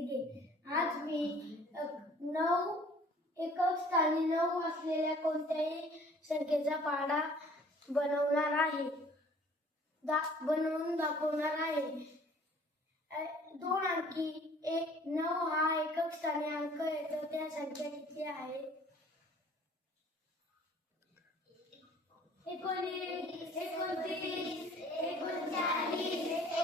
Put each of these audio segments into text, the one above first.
कीर्तिके. आज मी 9 एकक स्थानी 9 असलेल्या कोणत्याही संख्येचा पाढा बनवून दाखवणार आहे. 2 अंकी 9 हा एकक स्थानी अंक येतो त्या संख्या किती आहे? 19, 29, 39, 49, 59, 79.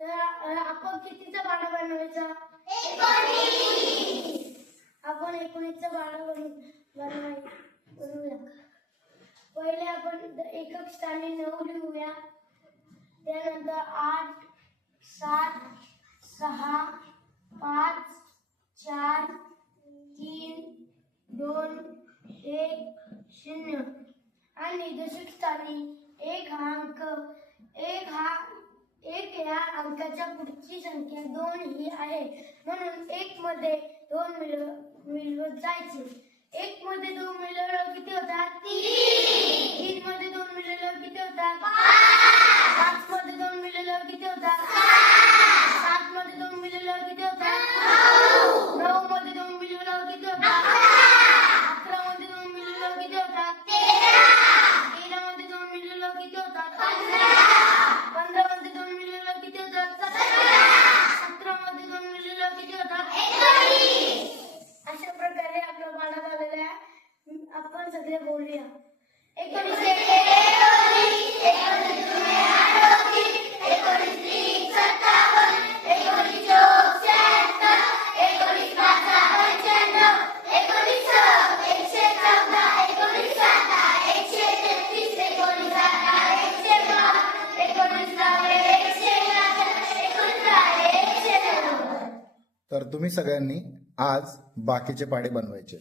तर आपण कितीचा पाढा बनवायचा? 19. आपण 19चा पाढा बनवूया. पहिले आपण एकक स्थानी 9 लिहूया. त्यानंतर 8, 7, 6, 5, 4, 3, 2, 1, 0 आणि दशक स्थानी 1 हा अंक 1 या अंकाच्या पुढची संख्या 2 ही आहे. म्हणून 1 मध्ये 2 मिळवत जायचे. 1 मध्ये 2 मिळवल्यावर किती होतात? 3. 3 मध्ये 2 मिळवल्यावर किती होतात? 5. 5 मध्ये 2 मिळवल्यावर किती होतात? 7 मध्ये 2 मिळवल्यावर किती होतात? 9 मध्ये 2 मिळवल्यावर किती होतात? 11 मध्ये 2 मिळवल्यावर किती होतात? 13 मध्ये 2 मिळवल्यावर किती होतात? 15 मध्ये 2 मिळवल्यावर किती होतात? 17 मध्ये 2 मिळवल्यावर किती होतात? 19. अशा प्रकारे आपला पाढा झालेला आहे. आपण सगळे बोलूया. 19, तर तुम्ही सगळ्यांनी आज बाकीचे पाढे बनवायचे.